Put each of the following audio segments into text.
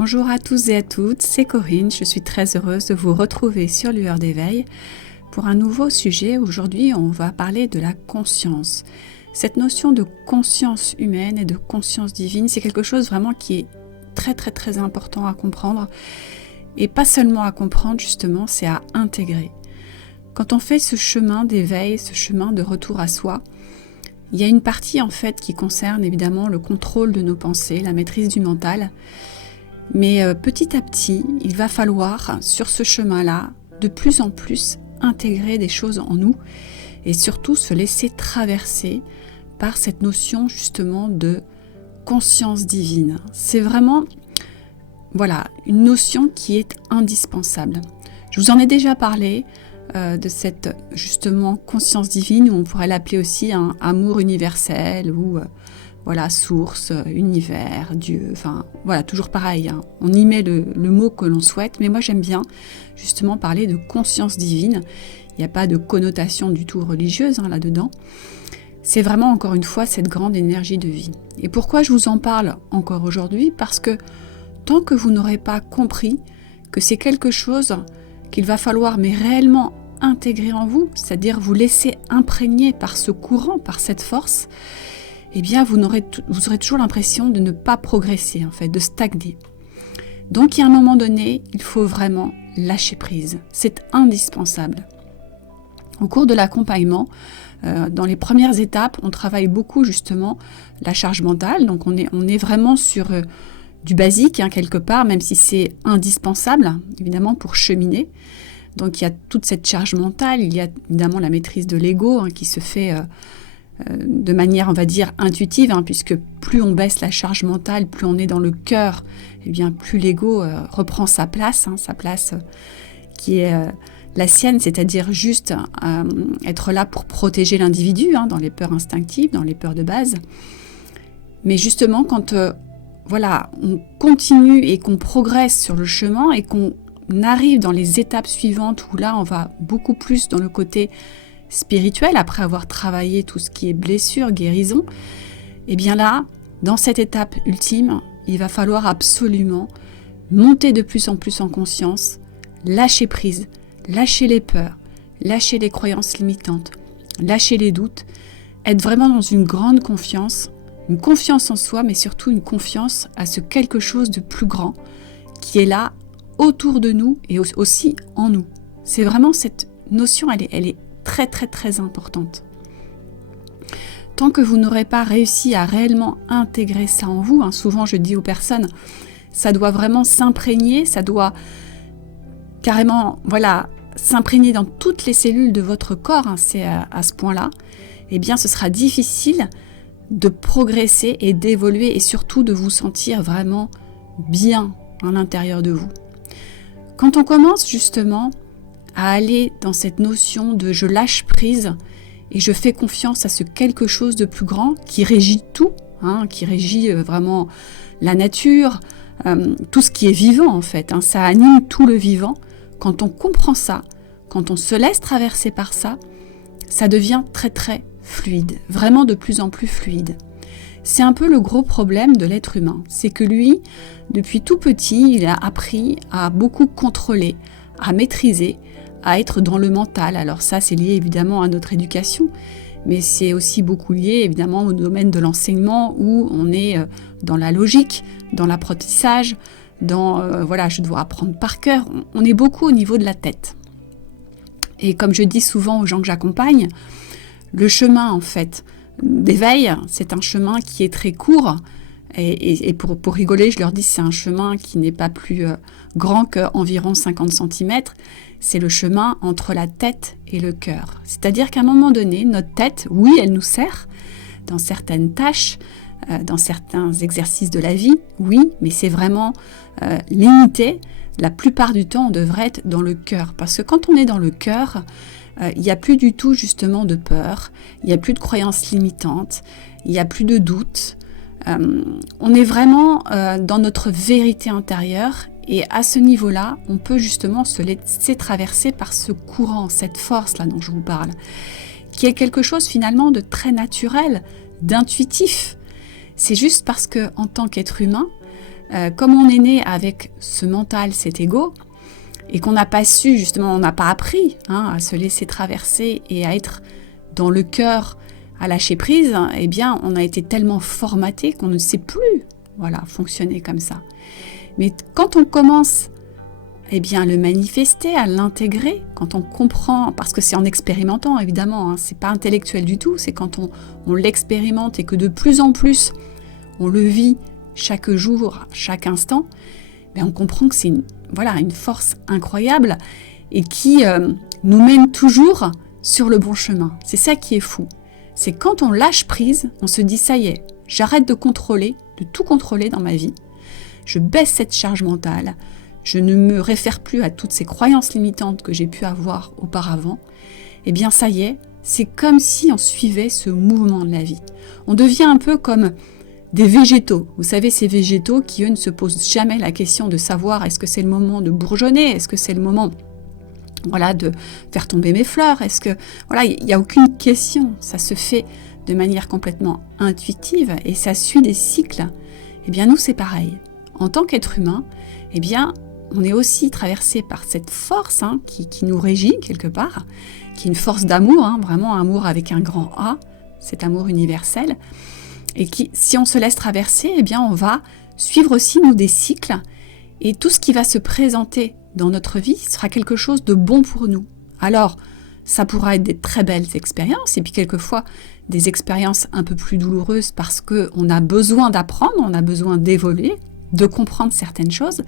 Bonjour à tous et à toutes, c'est Corinne, je suis très heureuse de vous retrouver sur Lueur d'éveil pour un nouveau sujet. Aujourd'hui, on va parler de la conscience. Cette notion de conscience humaine et de conscience divine, c'est quelque chose vraiment qui est très important à comprendre et pas seulement à comprendre justement, c'est à intégrer. Quand on fait ce chemin d'éveil, ce chemin de retour à soi, il y a une partie en fait qui concerne évidemment le contrôle de nos pensées, la maîtrise du mental. Mais petit à petit, il va falloir, sur ce chemin-là, de plus en plus intégrer des choses en nous et surtout se laisser traverser par cette notion justement de conscience divine. C'est vraiment, une notion qui est indispensable. Je vous en ai déjà parlé de cette justement conscience divine, où on pourrait l'appeler aussi un amour universel ou source, univers, Dieu, toujours pareil, hein. On y met le mot que l'on souhaite, mais moi j'aime bien justement parler de conscience divine. Il n'y a pas de connotation du tout religieuse là-dedans. C'est vraiment encore une fois cette grande énergie de vie. Et pourquoi je vous en parle encore aujourd'hui ? Parce que tant que vous n'aurez pas compris que c'est quelque chose qu'il va falloir mais réellement intégrer en vous, c'est-à-dire vous laisser imprégner par ce courant, par cette force, eh bien vous aurez toujours l'impression de ne pas progresser, en fait, de stagner. Donc, il y a un moment donné, il faut vraiment lâcher prise. C'est indispensable. Au cours de l'accompagnement, dans les premières étapes, on travaille beaucoup justement la charge mentale. Donc, on est vraiment sur du basique, quelque part, même si c'est indispensable, évidemment, pour cheminer. Donc, il y a toute cette charge mentale. Il y a évidemment la maîtrise de l'ego qui se fait de manière, on va dire, intuitive, puisque plus on baisse la charge mentale, plus on est dans le cœur, eh bien, plus l'ego reprend sa place qui est la sienne, c'est-à-dire juste être là pour protéger l'individu dans les peurs instinctives, dans les peurs de base. Mais justement, quand on continue et qu'on progresse sur le chemin et qu'on arrive dans les étapes suivantes où là, on va beaucoup plus dans le côté spirituel, après avoir travaillé tout ce qui est blessure, guérison, et bien là, dans cette étape ultime, il va falloir absolument monter de plus en plus en conscience, lâcher prise, lâcher les peurs, lâcher les croyances limitantes, lâcher les doutes, être vraiment dans une grande confiance, une confiance en soi, mais surtout une confiance à ce quelque chose de plus grand qui est là, autour de nous et aussi en nous. C'est vraiment cette notion, elle est très importante. Tant que vous n'aurez pas réussi à réellement intégrer ça en vous, souvent je dis aux personnes, ça doit vraiment s'imprégner, ça doit carrément s'imprégner dans toutes les cellules de votre corps, c'est à ce point-là, eh bien ce sera difficile de progresser et d'évoluer et surtout de vous sentir vraiment bien à l'intérieur de vous. Quand on commence justement à aller dans cette notion de je lâche prise et je fais confiance à ce quelque chose de plus grand qui régit tout, qui régit vraiment la nature, tout ce qui est vivant en fait, ça anime tout le vivant. Quand on comprend ça, quand on se laisse traverser par ça, ça devient très fluide, vraiment de plus en plus fluide. C'est un peu le gros problème de l'être humain, c'est que lui, depuis tout petit, il a appris à beaucoup contrôler, à maîtriser, à être dans le mental. Alors ça, c'est lié évidemment à notre éducation, mais c'est aussi beaucoup lié évidemment au domaine de l'enseignement où on est dans la logique, dans l'apprentissage, dans je dois apprendre par cœur. On est beaucoup au niveau de la tête. Et comme je dis souvent aux gens que j'accompagne, le chemin en fait d'éveil, c'est un chemin qui est très court. Et pour rigoler, je leur dis c'est un chemin qui n'est pas plus grand qu'environ 50 cm. C'est le chemin entre la tête et le cœur. C'est-à-dire qu'à un moment donné, notre tête, oui, elle nous sert dans certaines tâches, dans certains exercices de la vie, oui, mais c'est vraiment limité. La plupart du temps, on devrait être dans le cœur. Parce que quand on est dans le cœur, il n'y a plus du tout justement de peur, il n'y a plus de croyances limitantes, il n'y a plus de doutes. On est vraiment dans notre vérité intérieure et à ce niveau-là, on peut justement se laisser traverser par ce courant, cette force-là dont je vous parle, qui est quelque chose finalement de très naturel, d'intuitif. C'est juste parce que en tant qu'être humain, comme on est né avec ce mental, cet ego, et qu'on n'a pas su, justement, on n'a pas appris à se laisser traverser et à être dans le cœur, à lâcher prise, eh bien, on a été tellement formaté qu'on ne sait plus, fonctionner comme ça. Mais quand on commence, à le manifester, à l'intégrer, quand on comprend, parce que c'est en expérimentant, évidemment, c'est pas intellectuel du tout, c'est quand on l'expérimente et que de plus en plus, on le vit chaque jour, chaque instant, on comprend que c'est une force incroyable et qui nous mène toujours sur le bon chemin. C'est ça qui est fou. C'est quand on lâche prise, on se dit ça y est, j'arrête de tout contrôler dans ma vie. Je baisse cette charge mentale. Je ne me réfère plus à toutes ces croyances limitantes que j'ai pu avoir auparavant. Eh bien ça y est, c'est comme si on suivait ce mouvement de la vie. On devient un peu comme des végétaux. Vous savez, ces végétaux qui, eux, ne se posent jamais la question de savoir est-ce que c'est le moment de bourgeonner, est-ce que c'est le moment de faire tomber mes fleurs, est-ce que... il n'y a aucune question. Ça se fait de manière complètement intuitive et ça suit des cycles. Eh bien, nous, c'est pareil. En tant qu'être humain, on est aussi traversé par cette force qui nous régit quelque part, qui est une force d'amour, vraiment amour avec un grand A, cet amour universel, et qui, si on se laisse traverser, on va suivre aussi, nous, des cycles, et tout ce qui va se présenter dans notre vie sera quelque chose de bon pour nous. Alors, ça pourra être des très belles expériences, et puis quelquefois des expériences un peu plus douloureuses parce qu'on a besoin d'apprendre, on a besoin d'évoluer, de comprendre certaines choses,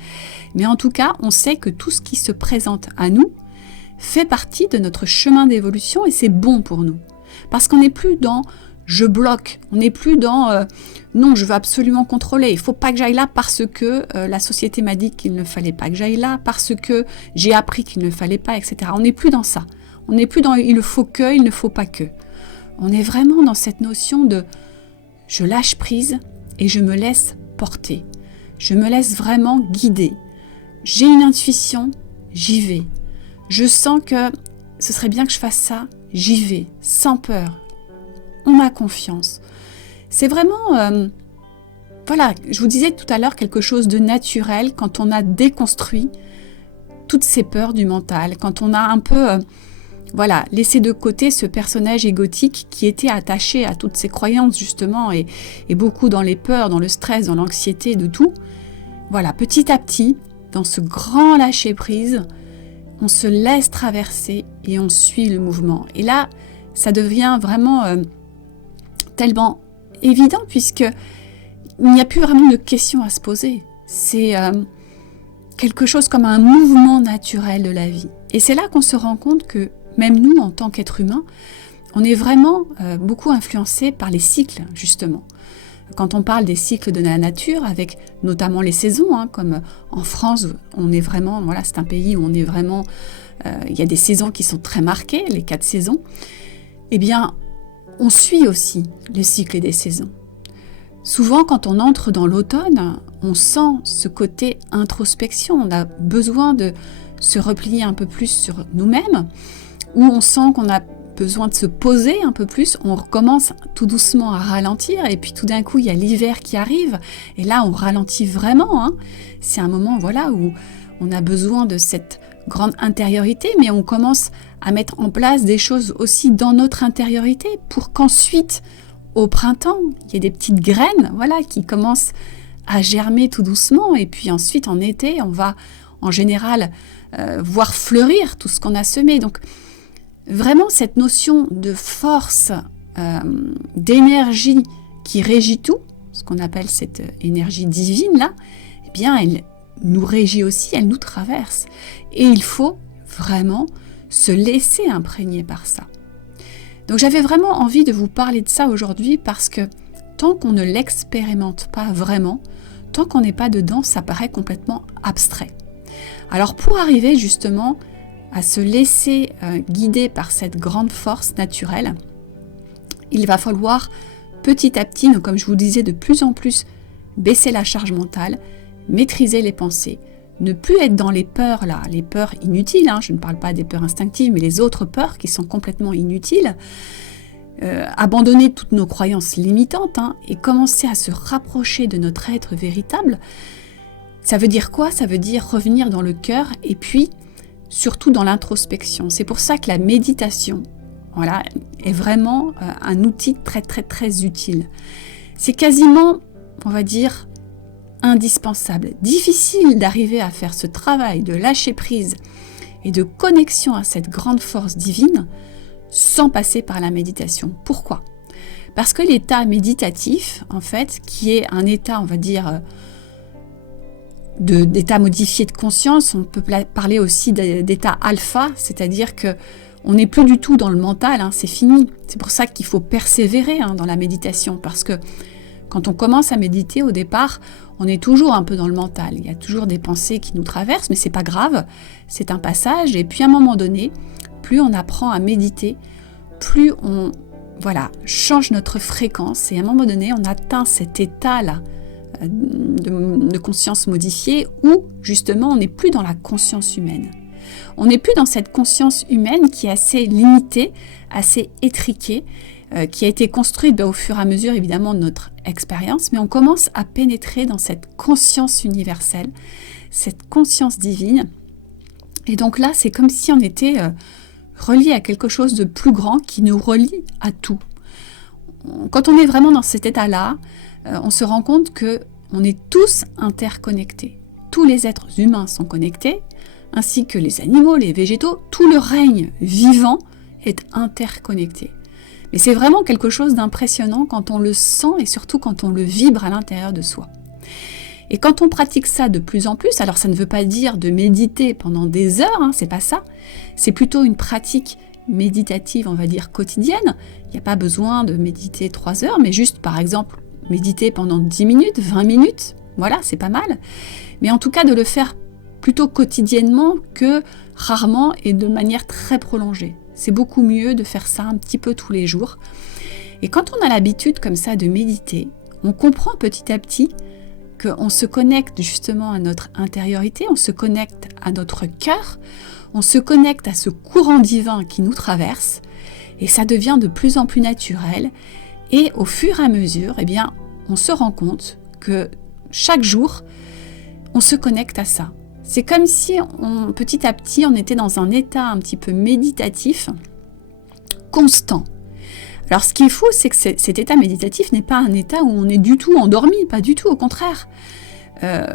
mais en tout cas, on sait que tout ce qui se présente à nous fait partie de notre chemin d'évolution et c'est bon pour nous. Parce qu'on n'est plus dans « je bloque », on n'est plus dans « non, je veux absolument contrôler, il ne faut pas que j'aille là parce que la société m'a dit qu'il ne fallait pas que j'aille là, parce que j'ai appris qu'il ne fallait pas, etc. » On n'est plus dans ça. On n'est plus dans « il faut que, il ne faut pas que ». On est vraiment dans cette notion de « je lâche prise et je me laisse porter ». Je me laisse vraiment guider. J'ai une intuition, j'y vais. Je sens que ce serait bien que je fasse ça, j'y vais, sans peur. On a confiance. C'est vraiment, je vous disais tout à l'heure, quelque chose de naturel quand on a déconstruit toutes ces peurs du mental, quand on a un peu, laissé de côté ce personnage égotique qui était attaché à toutes ces croyances justement et beaucoup dans les peurs, dans le stress, dans l'anxiété, de tout. Petit à petit, dans ce grand lâcher-prise, on se laisse traverser et on suit le mouvement. Et là, ça devient vraiment tellement évident puisque il n'y a plus vraiment de questions à se poser. C'est quelque chose comme un mouvement naturel de la vie. Et c'est là qu'on se rend compte que même nous, en tant qu'êtres humains, on est vraiment beaucoup influencés par les cycles, justement. Quand on parle des cycles de la nature, avec notamment les saisons, comme en France, on est vraiment, c'est un pays où on est vraiment, il y a des saisons qui sont très marquées, les 4 saisons, eh bien, on suit aussi le cycle des saisons. Souvent, quand on entre dans l'automne, on sent ce côté introspection, on a besoin de se replier un peu plus sur nous-mêmes, où on sent qu'on a besoin de se poser un peu plus, on recommence tout doucement à ralentir et puis tout d'un coup il y a l'hiver qui arrive et là on ralentit vraiment. C'est un moment où on a besoin de cette grande intériorité mais on commence à mettre en place des choses aussi dans notre intériorité pour qu'ensuite au printemps il y ait des petites graines qui commencent à germer tout doucement et puis ensuite en été on va en général voir fleurir tout ce qu'on a semé. Donc vraiment, cette notion de force, d'énergie qui régit tout, ce qu'on appelle cette énergie divine-là, eh bien, elle nous régit aussi, elle nous traverse. Et il faut vraiment se laisser imprégner par ça. Donc, j'avais vraiment envie de vous parler de ça aujourd'hui parce que tant qu'on ne l'expérimente pas vraiment, tant qu'on n'est pas dedans, ça paraît complètement abstrait. Alors, pour arriver justement à se laisser guider par cette grande force naturelle, il va falloir petit à petit, comme je vous disais, de plus en plus baisser la charge mentale, maîtriser les pensées, ne plus être dans les peurs là, les peurs inutiles, je ne parle pas des peurs instinctives, mais les autres peurs qui sont complètement inutiles, abandonner toutes nos croyances limitantes et commencer à se rapprocher de notre être véritable. Ça veut dire quoi? Ça veut dire revenir dans le cœur et puis surtout dans l'introspection. C'est pour ça que la méditation, voilà, est vraiment un outil très très très utile. C'est quasiment, on va dire, indispensable. Difficile d'arriver à faire ce travail de lâcher prise et de connexion à cette grande force divine sans passer par la méditation. Pourquoi? Parce que l'état méditatif, en fait, qui est un état, on va dire, d'état modifié de conscience, on peut parler aussi d'état alpha, c'est-à-dire que on n'est plus du tout dans le mental, hein, c'est fini. C'est pour ça qu'il faut persévérer dans la méditation, parce que quand on commence à méditer, au départ, on est toujours un peu dans le mental. Il y a toujours des pensées qui nous traversent, mais c'est pas grave, c'est un passage. Et puis à un moment donné, plus on apprend à méditer, plus on change notre fréquence. Et à un moment donné, on atteint cet état-là de conscience modifiée où justement on n'est plus dans la conscience humaine. On n'est plus dans cette conscience humaine qui est assez limitée, assez étriquée, qui a été construite au fur et à mesure évidemment de notre expérience, mais on commence à pénétrer dans cette conscience universelle, cette conscience divine. Et donc là, c'est comme si on était relié à quelque chose de plus grand qui nous relie à tout. Quand on est vraiment dans cet état-là, on se rend compte que on est tous interconnectés. Tous les êtres humains sont connectés, ainsi que les animaux, les végétaux, tout le règne vivant est interconnecté. Mais c'est vraiment quelque chose d'impressionnant quand on le sent et surtout quand on le vibre à l'intérieur de soi. Et quand on pratique ça de plus en plus, alors ça ne veut pas dire de méditer pendant des heures, c'est pas ça, c'est plutôt une pratique méditative, on va dire quotidienne. Il n'y a pas besoin de méditer 3 heures, mais juste par exemple méditer pendant 10 minutes, 20 minutes, voilà, c'est pas mal. Mais en tout cas de le faire plutôt quotidiennement que rarement et de manière très prolongée. C'est beaucoup mieux de faire ça un petit peu tous les jours. Et quand on a l'habitude comme ça de méditer, on comprend petit à petit qu'on se connecte justement à notre intériorité, on se connecte à notre cœur, on se connecte à ce courant divin qui nous traverse, et ça devient de plus en plus naturel. Et au fur et à mesure, on se rend compte que chaque jour, on se connecte à ça. C'est comme si petit à petit, on était dans un état un petit peu méditatif, constant. Alors ce qui est fou, c'est que cet état méditatif n'est pas un état où on est du tout endormi, pas du tout, au contraire.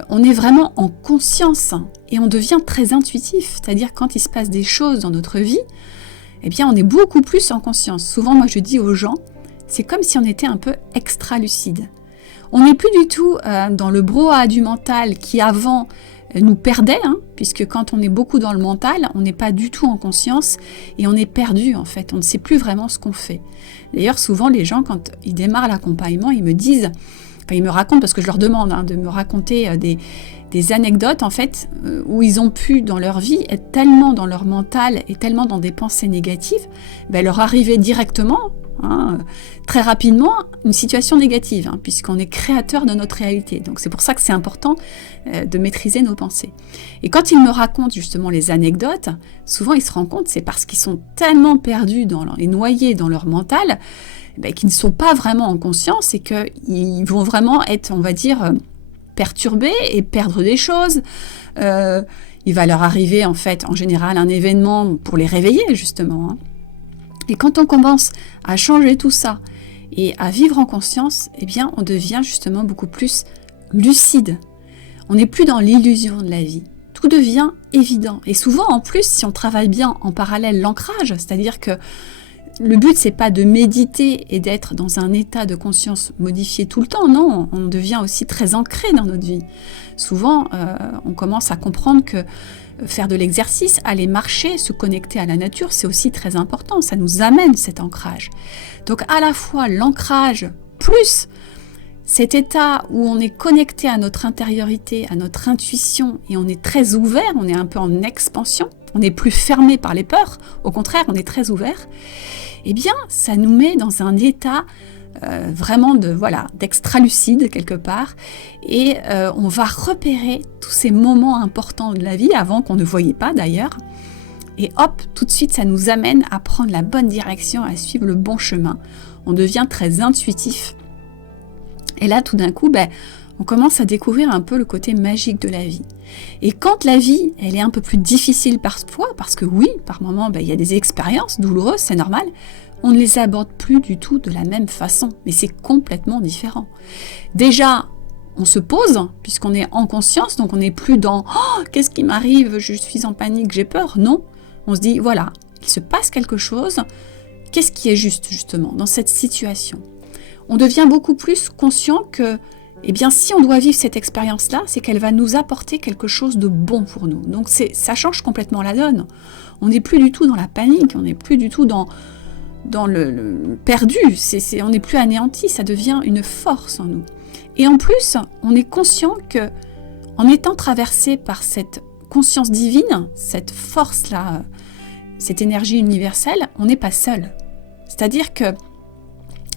On est vraiment en conscience et on devient très intuitif. C'est-à-dire quand il se passe des choses dans notre vie, on est beaucoup plus en conscience. Souvent, moi je dis aux gens, c'est comme si on était un peu extra-lucide. On n'est plus du tout dans le brouhaha du mental qui avant nous perdait, puisque quand on est beaucoup dans le mental, on n'est pas du tout en conscience et on est perdu en fait, on ne sait plus vraiment ce qu'on fait. D'ailleurs souvent les gens quand ils démarrent l'accompagnement, ils me racontent, parce que je leur demande de me raconter des anecdotes en fait, où ils ont pu dans leur vie être tellement dans leur mental et tellement dans des pensées négatives, leur arriver directement, très rapidement, une situation négative, puisqu'on est créateur de notre réalité. Donc c'est pour ça que c'est important de maîtriser nos pensées. Et quand ils me racontent justement les anecdotes, souvent ils se rendent compte, c'est parce qu'ils sont tellement perdus et noyés dans leur mental, qu'ils ne sont pas vraiment en conscience et qu'ils vont vraiment être, on va dire, perturbés et perdre des choses. Il va leur arriver en fait, en général, un événement pour les réveiller justement. Et quand on commence à changer tout ça et à vivre en conscience, on devient justement beaucoup plus lucide. On n'est plus dans l'illusion de la vie. Tout devient évident. Et souvent, en plus, si on travaille bien en parallèle l'ancrage, c'est-à-dire que le but, c'est pas de méditer et d'être dans un état de conscience modifié tout le temps. Non, on devient aussi très ancré dans notre vie. Souvent, on commence à comprendre que faire de l'exercice, aller marcher, se connecter à la nature, c'est aussi très important. Ça nous amène cet ancrage. Donc à la fois l'ancrage plus cet état où on est connecté à notre intériorité, à notre intuition et on est très ouvert, on est un peu en expansion, on n'est plus fermé par les peurs, au contraire, on est très ouvert, ça nous met dans un état vraiment d'extra-lucide quelque part et on va repérer tous ces moments importants de la vie avant qu'on ne voyait pas d'ailleurs et hop, tout de suite ça nous amène à prendre la bonne direction, à suivre le bon chemin. On devient très intuitif et là tout d'un coup on commence à découvrir un peu le côté magique de la vie. Et quand la vie, elle est un peu plus difficile parfois, parce que oui, par moments, il y a des expériences douloureuses, c'est normal, on ne les aborde plus du tout de la même façon, mais c'est complètement différent. Déjà, on se pose, puisqu'on est en conscience, donc on n'est plus dans « Oh, qu'est-ce qui m'arrive? Je suis en panique, j'ai peur ». Non, on se dit « Voilà, il se passe quelque chose, qu'est-ce qui est juste justement dans cette situation ?» On devient beaucoup plus conscient que, eh bien, si on doit vivre cette expérience-là, c'est qu'elle va nous apporter quelque chose de bon pour nous. Donc ça change complètement la donne. On n'est plus du tout dans la panique, on n'est plus du tout dans le perdu, on n'est plus anéanti, ça devient une force en nous. Et en plus, on est conscient que, en étant traversé par cette conscience divine, cette force-là, cette énergie universelle, on n'est pas seul. C'est-à-dire que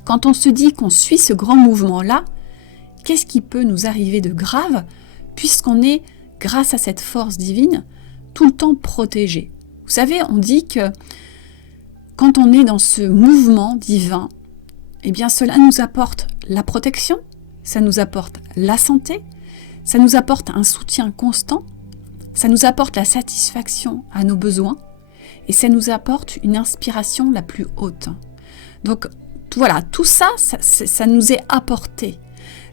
quand on se dit qu'on suit ce grand mouvement-là, qu'est-ce qui peut nous arriver de grave, puisqu'on est, grâce à cette force divine, tout le temps protégé. Vous savez, on dit que quand on est dans ce mouvement divin, eh bien cela nous apporte la protection, ça nous apporte la santé, ça nous apporte un soutien constant, ça nous apporte la satisfaction à nos besoins et ça nous apporte une inspiration la plus haute. Donc voilà, tout ça, ça nous est apporté.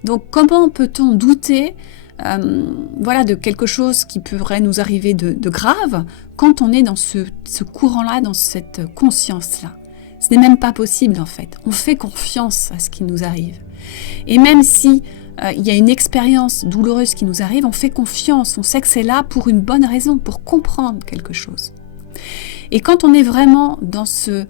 Donc comment peut-on douter de quelque chose qui pourrait nous arriver de grave quand on est dans ce courant-là, dans cette conscience-là? Ce n'est même pas possible en fait. On fait confiance à ce qui nous arrive. Et même si il y a une expérience douloureuse qui nous arrive, on fait confiance, on sait que c'est là pour une bonne raison, pour comprendre quelque chose. Et quand on est vraiment dans cette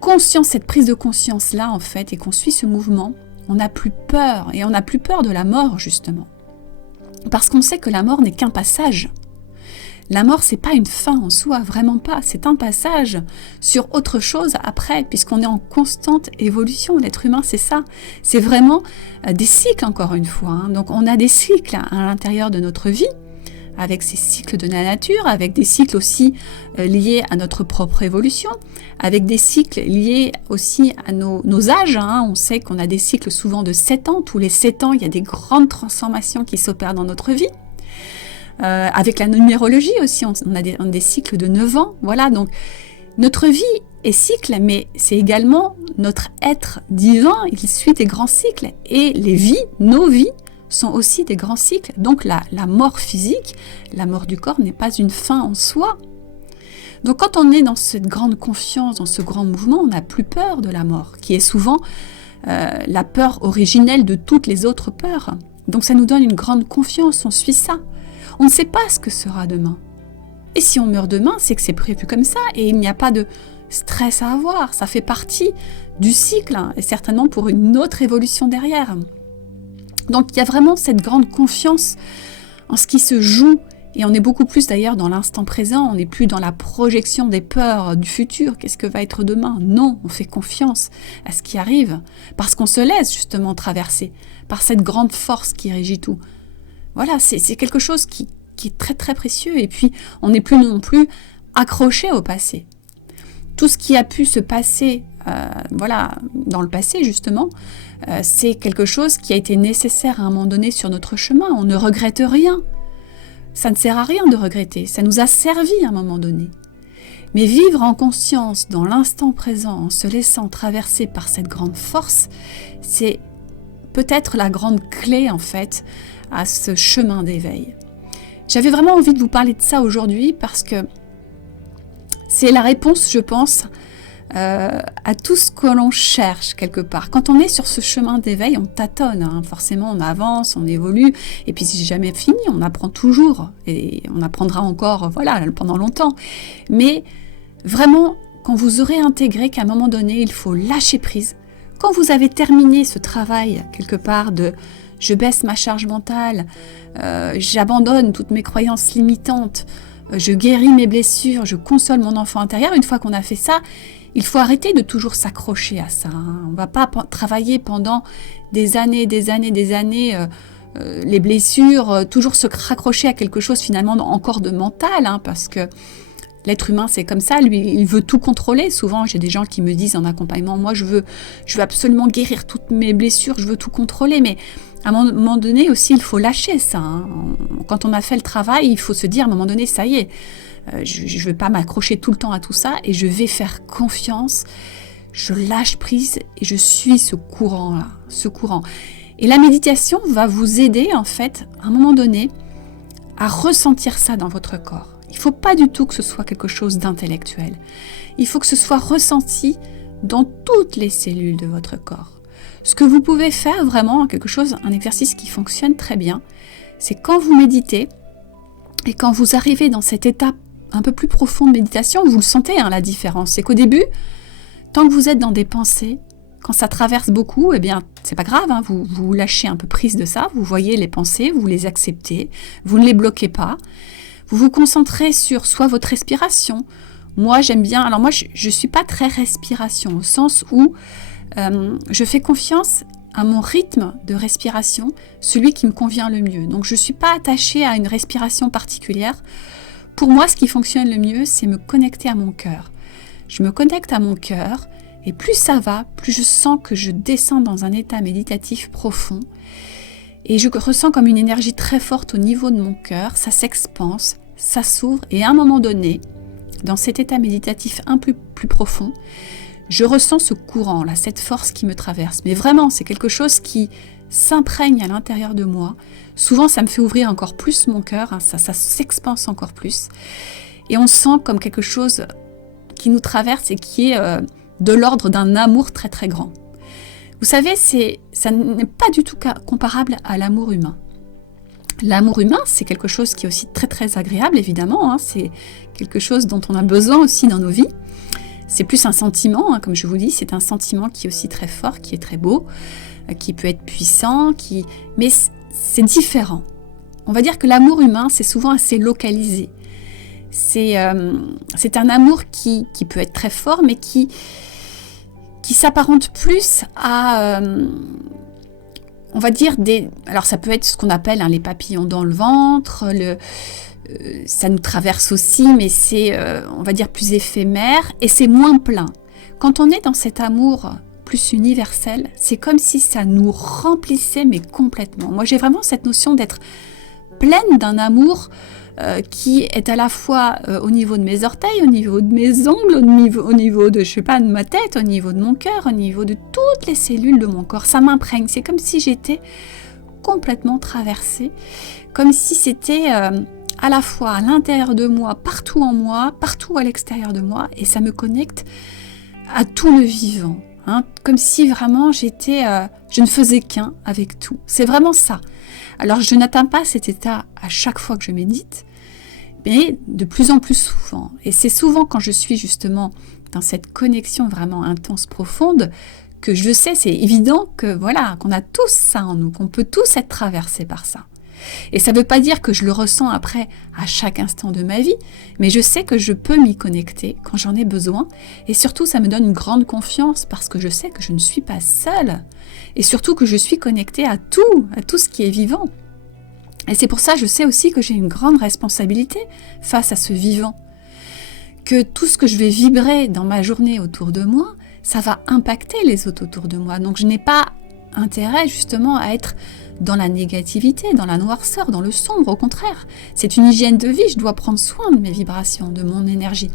conscience, cette prise de conscience-là en fait, et qu'on suit ce mouvement, on n'a plus peur, et on n'a plus peur de la mort justement. Parce qu'on sait que la mort n'est qu'un passage. La mort, c'est pas une fin en soi, vraiment pas. C'est un passage sur autre chose après, puisqu'on est en constante évolution. L'être humain, c'est ça. C'est vraiment des cycles, encore une fois. Hein. Donc, on a des cycles à l'intérieur de notre vie, avec ces cycles de la nature, avec des cycles aussi liés à notre propre évolution, avec des cycles liés aussi à nos âges. Hein. On sait qu'on a des cycles souvent de 7 ans. Tous les 7 ans, il y a des grandes transformations qui s'opèrent dans notre vie. Avec la numérologie aussi, on a des cycles de 9 ans. Voilà, donc notre vie est cycle, mais c'est également notre être divin, il suit des grands cycles. Et les vies, nos vies, sont aussi des grands cycles. Donc la mort physique, la mort du corps n'est pas une fin en soi. Donc quand on est dans cette grande confiance, dans ce grand mouvement, on n'a plus peur de la mort, qui est souvent la peur originelle de toutes les autres peurs. Donc ça nous donne une grande confiance, on suit ça. On ne sait pas ce que sera demain. Et si on meurt demain, c'est que c'est prévu comme ça et il n'y a pas de stress à avoir. Ça fait partie du cycle et certainement pour une autre évolution derrière. Donc il y a vraiment cette grande confiance en ce qui se joue et on est beaucoup plus d'ailleurs dans l'instant présent. On n'est plus dans la projection des peurs du futur. Qu'est-ce que va être demain? Non, on fait confiance à ce qui arrive parce qu'on se laisse justement traverser par cette grande force qui régit tout. Voilà, c'est quelque chose qui est très très précieux et puis on n'est plus non plus accroché au passé. Tout ce qui a pu se passer dans le passé justement, c'est quelque chose qui a été nécessaire à un moment donné sur notre chemin. On ne regrette rien. Ça ne sert à rien de regretter, ça nous a servi à un moment donné. Mais vivre en conscience dans l'instant présent en se laissant traverser par cette grande force, c'est peut-être la grande clé en fait à ce chemin d'éveil. J'avais vraiment envie de vous parler de ça aujourd'hui parce que c'est la réponse, je pense, à tout ce que l'on cherche quelque part. Quand on est sur ce chemin d'éveil, on tâtonne, hein. Forcément on avance, on évolue, et puis c'est jamais fini, on apprend toujours, et on apprendra encore pendant longtemps. Mais vraiment, quand vous aurez intégré qu'à un moment donné, il faut lâcher prise, quand vous avez terminé ce travail quelque part de je baisse ma charge mentale, j'abandonne toutes mes croyances limitantes, je guéris mes blessures, je console mon enfant intérieur. Une fois qu'on a fait ça, il faut arrêter de toujours s'accrocher à ça. Hein. On ne va pas travailler pendant des années, les blessures, toujours se raccrocher à quelque chose finalement encore de mental, hein, parce que l'être humain, c'est comme ça, lui, il veut tout contrôler. Souvent, j'ai des gens qui me disent en accompagnement, moi, je veux absolument guérir toutes mes blessures, je veux tout contrôler. Mais À un moment donné aussi, il faut lâcher ça. Hein. Quand on a fait le travail, il faut se dire à un moment donné, ça y est, je ne vais pas m'accrocher tout le temps à tout ça et je vais faire confiance. Je lâche prise et je suis ce courant-là, ce courant. Et la méditation va vous aider en fait, à un moment donné, à ressentir ça dans votre corps. Il ne faut pas du tout que ce soit quelque chose d'intellectuel. Il faut que ce soit ressenti dans toutes les cellules de votre corps. Ce que vous pouvez faire vraiment, un exercice qui fonctionne très bien, c'est quand vous méditez et quand vous arrivez dans cet état un peu plus profond de méditation, vous le sentez la différence. C'est qu'au début, tant que vous êtes dans des pensées, quand ça traverse beaucoup, eh bien, c'est pas grave, vous lâchez un peu prise de ça, vous voyez les pensées, vous les acceptez, vous ne les bloquez pas, vous vous concentrez sur soit votre respiration. Moi, j'aime bien, alors moi, je suis pas très respiration, au sens où je fais confiance à mon rythme de respiration, celui qui me convient le mieux. Donc, je ne suis pas attachée à une respiration particulière. Pour moi, ce qui fonctionne le mieux, c'est me connecter à mon cœur. Je me connecte à mon cœur et plus ça va, plus je sens que je descends dans un état méditatif profond et je ressens comme une énergie très forte au niveau de mon cœur, ça s'expanse, ça s'ouvre et à un moment donné, dans cet état méditatif un peu plus profond, je ressens ce courant, là, cette force qui me traverse. Mais vraiment, c'est quelque chose qui s'imprègne à l'intérieur de moi. Souvent, ça me fait ouvrir encore plus mon cœur, ça s'expanse encore plus. Et on sent comme quelque chose qui nous traverse et qui est de l'ordre d'un amour très très grand. Vous savez, ça n'est pas du tout comparable à l'amour humain. L'amour humain, c'est quelque chose qui est aussi très très agréable, évidemment. C'est quelque chose dont on a besoin aussi dans nos vies. C'est plus un sentiment, comme je vous dis, c'est un sentiment qui est aussi très fort, qui est très beau, qui peut être puissant, mais c'est différent. On va dire que l'amour humain, c'est souvent assez localisé. C'est un amour qui peut être très fort, mais qui s'apparente plus à, on va dire, alors ça peut être ce qu'on appelle les papillons dans le ventre, ça nous traverse aussi, mais c'est, on va dire, plus éphémère et c'est moins plein. Quand on est dans cet amour plus universel, c'est comme si ça nous remplissait, mais complètement. Moi, j'ai vraiment cette notion d'être pleine d'un amour qui est à la fois au niveau de mes orteils, au niveau de mes ongles, au niveau de, de ma tête, au niveau de mon cœur, au niveau de toutes les cellules de mon corps. Ça m'imprègne. C'est comme si j'étais complètement traversée, comme si c'était à la fois à l'intérieur de moi, partout en moi, partout à l'extérieur de moi, et ça me connecte à tout le vivant. Comme si vraiment je ne faisais qu'un avec tout. C'est vraiment ça. Alors je n'atteins pas cet état à chaque fois que je médite, mais de plus en plus souvent. Et c'est souvent quand je suis justement dans cette connexion vraiment intense, profonde, que je sais, c'est évident que voilà, qu'on a tous ça en nous, qu'on peut tous être traversés par ça. Et ça ne veut pas dire que je le ressens après à chaque instant de ma vie, mais je sais que je peux m'y connecter quand j'en ai besoin. Et surtout, ça me donne une grande confiance parce que je sais que je ne suis pas seule. Et surtout que je suis connectée à tout ce qui est vivant. Et c'est pour ça que je sais aussi que j'ai une grande responsabilité face à ce vivant. Que tout ce que je vais vibrer dans ma journée autour de moi, ça va impacter les autres autour de moi. Donc je n'ai pas intérêt justement à être dans la négativité, dans la noirceur, dans le sombre. Au contraire, c'est une hygiène de vie. Je dois prendre soin de mes vibrations, de mon énergie.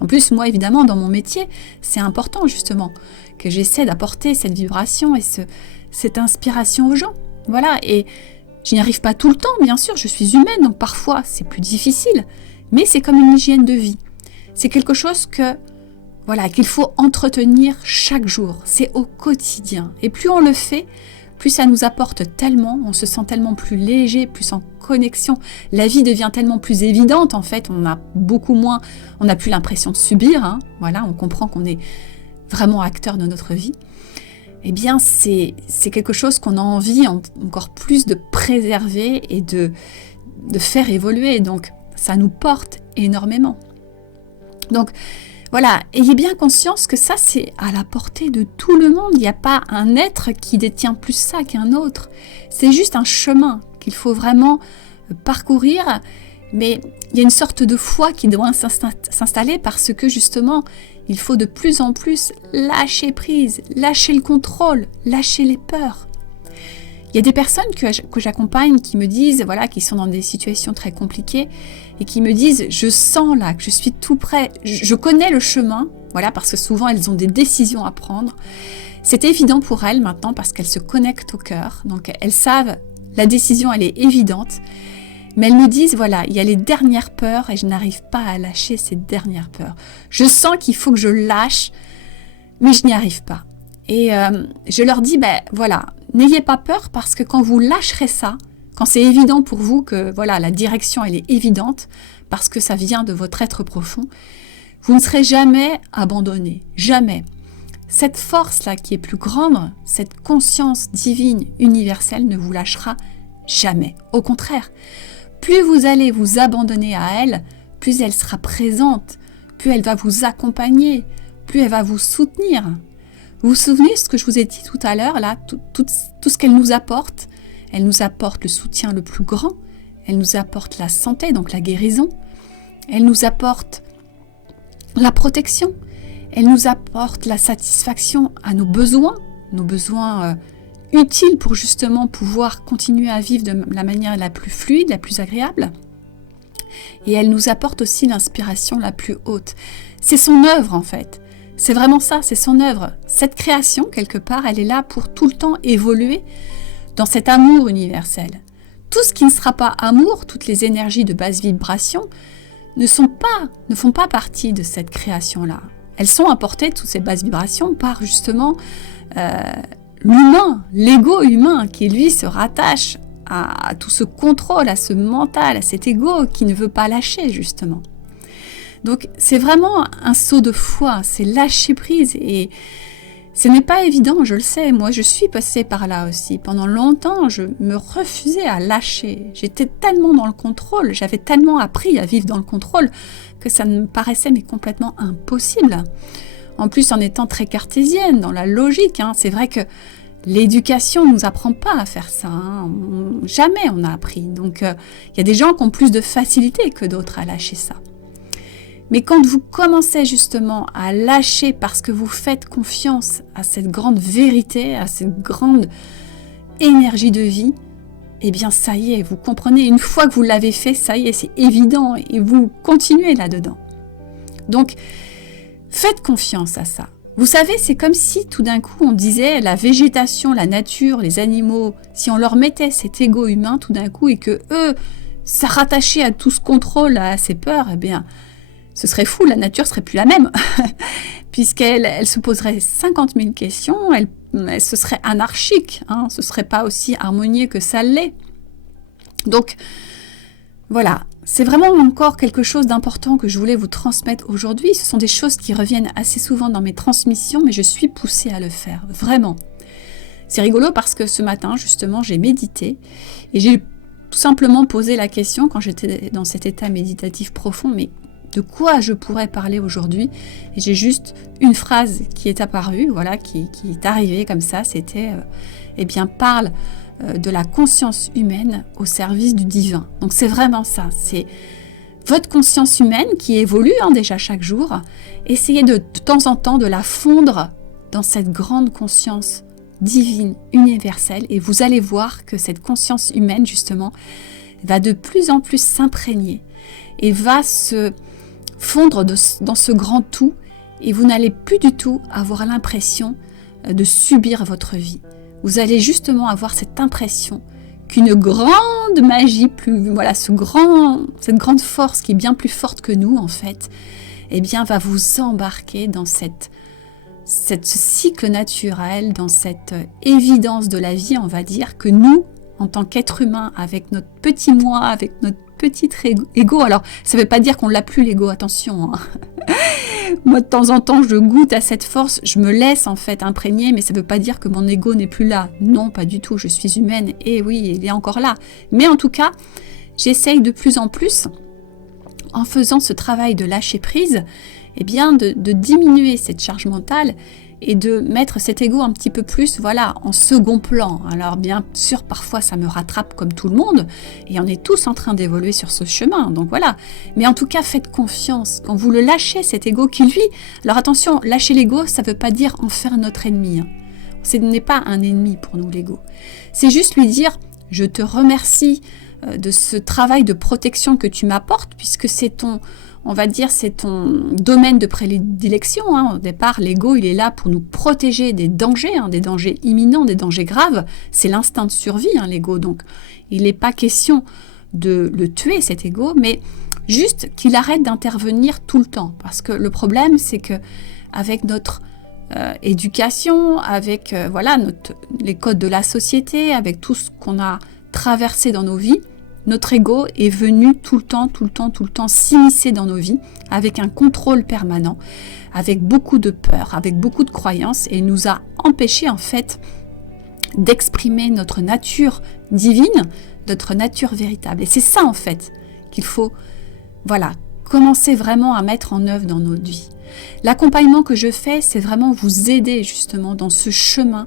En plus, moi, évidemment, dans mon métier, c'est important justement que j'essaie d'apporter cette vibration et cette inspiration aux gens. Voilà, et je n'y arrive pas tout le temps, bien sûr, je suis humaine, donc parfois c'est plus difficile, mais c'est comme une hygiène de vie. C'est quelque chose qu'il faut entretenir chaque jour, c'est au quotidien. Et plus on le fait, plus ça nous apporte tellement, on se sent tellement plus léger, plus en connexion. La vie devient tellement plus évidente, en fait, on a beaucoup moins, on n'a plus l'impression de subir, Voilà, on comprend qu'on est vraiment acteur de notre vie. Eh bien, c'est quelque chose qu'on a envie encore plus de préserver et de faire évoluer. Donc, ça nous porte énormément. Donc, voilà, ayez bien conscience que ça, c'est à la portée de tout le monde. Il n'y a pas un être qui détient plus ça qu'un autre. C'est juste un chemin qu'il faut vraiment parcourir. Mais il y a une sorte de foi qui doit s'installer parce que justement, il faut de plus en plus lâcher prise, lâcher le contrôle, lâcher les peurs. Il y a des personnes que j'accompagne qui me disent, voilà, qui sont dans des situations très compliquées et qui me disent, je sens là que je suis tout près, je connais le chemin, voilà, parce que souvent elles ont des décisions à prendre. C'est évident pour elles maintenant parce qu'elles se connectent au cœur, donc elles savent, la décision elle est évidente, mais elles me disent, voilà, il y a les dernières peurs et je n'arrive pas à lâcher ces dernières peurs. Je sens qu'il faut que je lâche, mais je n'y arrive pas. Et je leur dis, voilà, n'ayez pas peur parce que quand vous lâcherez ça, quand c'est évident pour vous que voilà, la direction elle est évidente, parce que ça vient de votre être profond, vous ne serez jamais abandonné, jamais. Cette force-là qui est plus grande, cette conscience divine universelle ne vous lâchera jamais. Au contraire, plus vous allez vous abandonner à elle, plus elle sera présente, plus elle va vous accompagner, plus elle va vous soutenir. Vous vous souvenez de ce que je vous ai dit tout à l'heure, là, tout ce qu'elle nous apporte? Elle nous apporte le soutien le plus grand, elle nous apporte la santé, donc la guérison, elle nous apporte la protection, elle nous apporte la satisfaction à nos besoins utiles pour justement pouvoir continuer à vivre de la manière la plus fluide, la plus agréable. Et elle nous apporte aussi l'inspiration la plus haute. C'est son œuvre en fait. C'est vraiment ça, c'est son œuvre. Cette création, quelque part, elle est là pour tout le temps évoluer dans cet amour universel. Tout ce qui ne sera pas amour, toutes les énergies de basse vibration, ne font pas partie de cette création-là. Elles sont apportées, toutes ces basses vibrations, par justement l'humain, l'ego humain, qui lui se rattache à tout ce contrôle, à ce mental, à cet ego qui ne veut pas lâcher justement. Donc c'est vraiment un saut de foi, c'est lâcher prise et ce n'est pas évident, je le sais, moi je suis passée par là aussi. Pendant longtemps, je me refusais à lâcher. J'étais tellement dans le contrôle, j'avais tellement appris à vivre dans le contrôle que ça me paraissait mais complètement impossible. En plus en étant très cartésienne, dans la logique, c'est vrai que l'éducation ne nous apprend pas à faire ça, jamais on a appris. Donc il y a des gens qui ont plus de facilité que d'autres à lâcher ça. Mais quand vous commencez justement à lâcher parce que vous faites confiance à cette grande vérité, à cette grande énergie de vie, eh bien ça y est, vous comprenez, une fois que vous l'avez fait, ça y est, c'est évident et vous continuez là-dedans. Donc, faites confiance à ça. Vous savez, c'est comme si tout d'un coup on disait la végétation, la nature, les animaux, si on leur mettait cet ego humain tout d'un coup et que eux, ça rattachait à tout ce contrôle, à ces peurs, eh bien, ce serait fou, la nature serait plus la même, puisqu'elle se poserait 50 000 questions, ce serait anarchique, ce serait pas aussi harmonieux que ça l'est. Donc, voilà, c'est vraiment encore quelque chose d'important que je voulais vous transmettre aujourd'hui. Ce sont des choses qui reviennent assez souvent dans mes transmissions, mais je suis poussée à le faire, vraiment. C'est rigolo parce que ce matin, justement, j'ai médité et j'ai tout simplement posé la question, quand j'étais dans cet état méditatif profond, mais de quoi je pourrais parler aujourd'hui? Et j'ai juste une phrase qui est apparue, voilà, qui est arrivée comme ça, c'était parle de la conscience humaine au service du divin. Donc c'est vraiment ça, c'est votre conscience humaine qui évolue déjà chaque jour. Essayez de temps en temps de la fondre dans cette grande conscience divine, universelle, et vous allez voir que cette conscience humaine, justement, va de plus en plus s'imprégner et va se fondre dans ce grand tout, et vous n'allez plus du tout avoir l'impression de subir votre vie. Vous allez justement avoir cette impression qu'une grande magie, cette grande force qui est bien plus forte que nous en fait, eh bien va vous embarquer dans ce cycle naturel, dans cette évidence de la vie, on va dire, que nous, en tant qu'être humain, avec notre petit moi, avec notre petit ego, alors ça ne veut pas dire qu'on l'a plus l'ego, attention. Moi de temps en temps je goûte à cette force, je me laisse en fait imprégner, mais ça ne veut pas dire que mon ego n'est plus là. Non, pas du tout, je suis humaine et oui, il est encore là. Mais en tout cas, j'essaye de plus en plus, en faisant ce travail de lâcher prise, eh bien de diminuer cette charge mentale et de mettre cet ego un petit peu plus, en second plan. Alors bien sûr, parfois ça me rattrape comme tout le monde, et on est tous en train d'évoluer sur ce chemin, donc voilà. Mais en tout cas, faites confiance. Quand vous le lâchez, cet ego qui lui... Alors attention, lâcher l'ego, ça ne veut pas dire en faire notre ennemi. Ce n'est pas un ennemi pour nous, l'ego. C'est juste lui dire, je te remercie de ce travail de protection que tu m'apportes, puisque c'est ton domaine de prédilection. Au départ, l'ego, il est là pour nous protéger des dangers imminents, des dangers graves. C'est l'instinct de survie, l'ego. Donc, il n'est pas question de le tuer, cet ego, mais juste qu'il arrête d'intervenir tout le temps. Parce que le problème, c'est que avec notre éducation, avec les codes de la société, avec tout ce qu'on a traversé dans nos vies, notre ego est venu tout le temps s'immiscer dans nos vies avec un contrôle permanent, avec beaucoup de peur, avec beaucoup de croyances et nous a empêchés en fait d'exprimer notre nature divine, notre nature véritable. Et c'est ça en fait qu'il faut commencer vraiment à mettre en œuvre dans notre vie. L'accompagnement que je fais, c'est vraiment vous aider justement dans ce chemin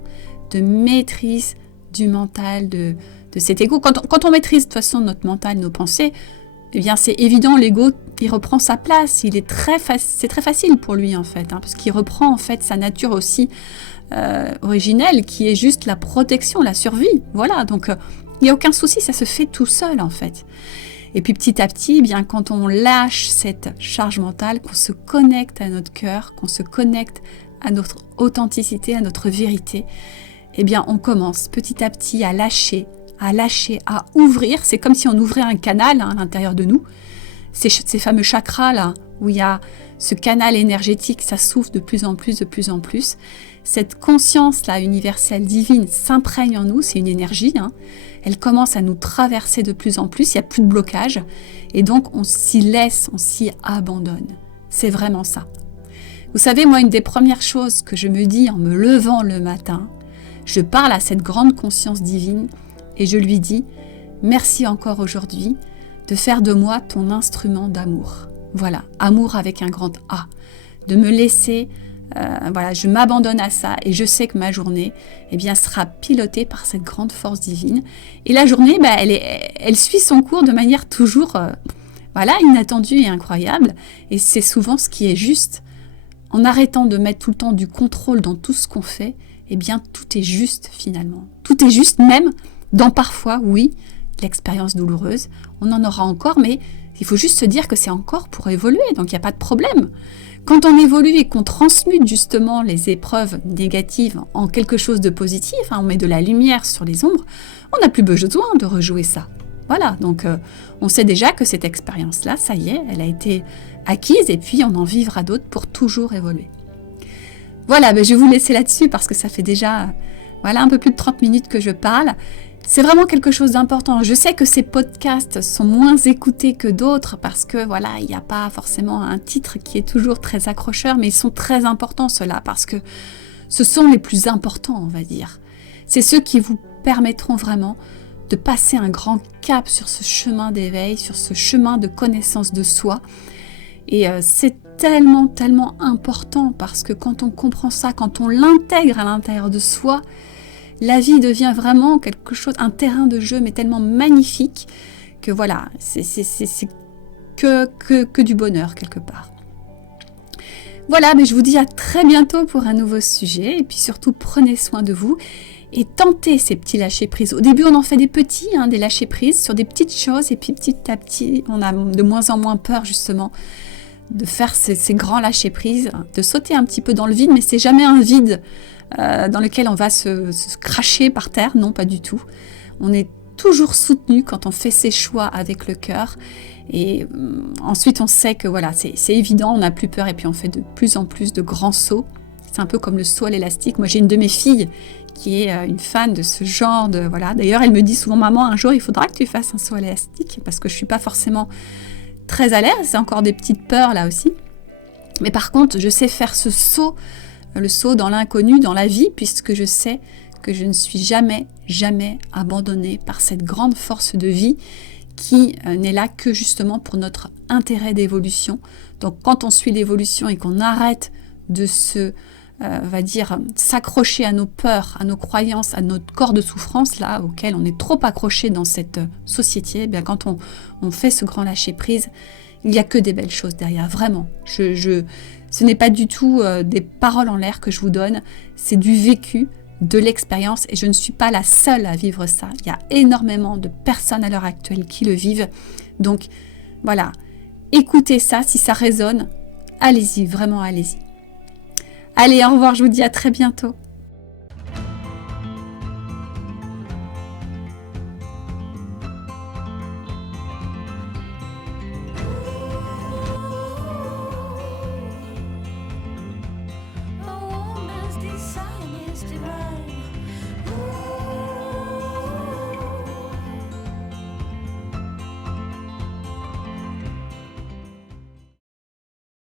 de maîtrise du mental, de cet ego. Quand on maîtrise de toute façon notre mental, nos pensées, eh bien c'est évident, l'ego, il reprend sa place. C'est très facile pour lui en fait, parce qu'il reprend en fait sa nature aussi originelle, qui est juste la protection, la survie. Voilà, donc il n'y a aucun souci, ça se fait tout seul en fait. Et puis petit à petit, eh bien, quand on lâche cette charge mentale, qu'on se connecte à notre cœur, qu'on se connecte à notre authenticité, à notre vérité, eh bien on commence petit à petit à lâcher, à ouvrir. C'est comme si on ouvrait un canal à l'intérieur de nous. Ces fameux chakras là, où il y a ce canal énergétique, ça s'ouvre de plus en plus. Cette conscience-là universelle, divine, s'imprègne en nous, c'est une énergie, Elle commence à nous traverser de plus en plus, il n'y a plus de blocage, et donc on s'y laisse, on s'y abandonne. C'est vraiment ça. Vous savez, moi, une des premières choses que je me dis en me levant le matin, je parle à cette grande conscience divine, et je lui dis, merci encore aujourd'hui de faire de moi ton instrument d'amour. Voilà, amour avec un grand A. De me laisser, je m'abandonne à ça et je sais que ma journée sera pilotée par cette grande force divine. Et la journée, elle suit son cours de manière toujours inattendue et incroyable. Et c'est souvent ce qui est juste. En arrêtant de mettre tout le temps du contrôle dans tout ce qu'on fait, tout est juste finalement. Tout est juste même dans parfois, oui, l'expérience douloureuse. On en aura encore, mais il faut juste se dire que c'est encore pour évoluer, donc il n'y a pas de problème. Quand on évolue et qu'on transmute justement les épreuves négatives en quelque chose de positif, on met de la lumière sur les ombres, on n'a plus besoin de rejouer ça. Voilà, donc on sait déjà que cette expérience-là, ça y est, elle a été acquise et puis on en vivra d'autres pour toujours évoluer. Voilà, je vais vous laisser là-dessus parce que ça fait déjà un peu plus de 30 minutes que je parle. C'est vraiment quelque chose d'important. Je sais que ces podcasts sont moins écoutés que d'autres parce que il n'y a pas forcément un titre qui est toujours très accrocheur, mais ils sont très importants ceux-là parce que ce sont les plus importants, on va dire. C'est ceux qui vous permettront vraiment de passer un grand cap sur ce chemin d'éveil, sur ce chemin de connaissance de soi. Et c'est tellement important parce que quand on comprend ça, quand on l'intègre à l'intérieur de soi, la vie devient vraiment quelque chose, un terrain de jeu, mais tellement magnifique que c'est que du bonheur quelque part. Voilà, mais je vous dis à très bientôt pour un nouveau sujet. Et puis surtout, prenez soin de vous et tentez ces petits lâcher-prise. Au début, on en fait des petits, des lâcher-prise sur des petites choses. Et puis petit à petit, on a de moins en moins peur justement de faire ces grands lâcher-prise, de sauter un petit peu dans le vide. Mais c'est jamais un vide dans lequel on va se cracher par terre, non, pas du tout. On est toujours soutenu quand on fait ses choix avec le cœur. Et ensuite, on sait que c'est évident, on n'a plus peur et puis on fait de plus en plus de grands sauts. C'est un peu comme le saut à l'élastique. Moi, j'ai une de mes filles qui est une fan de ce genre de... D'ailleurs, elle me dit souvent, maman, un jour, il faudra que tu fasses un saut à l'élastique parce que je ne suis pas forcément très à l'aise. C'est encore des petites peurs là aussi. Mais par contre, je sais faire ce saut, le saut dans l'inconnu, dans la vie, puisque je sais que je ne suis jamais abandonnée par cette grande force de vie qui n'est là que justement pour notre intérêt d'évolution. Donc quand on suit l'évolution et qu'on arrête de s'accrocher à nos peurs, à nos croyances, à notre corps de souffrance, là, auquel on est trop accroché dans cette société, quand on fait ce grand lâcher-prise, il n'y a que des belles choses derrière, vraiment. Ce n'est pas du tout des paroles en l'air que je vous donne, c'est du vécu de l'expérience et je ne suis pas la seule à vivre ça. Il y a énormément de personnes à l'heure actuelle qui le vivent. Donc voilà, écoutez ça, si ça résonne, allez-y, vraiment allez-y. Allez, au revoir, je vous dis à très bientôt.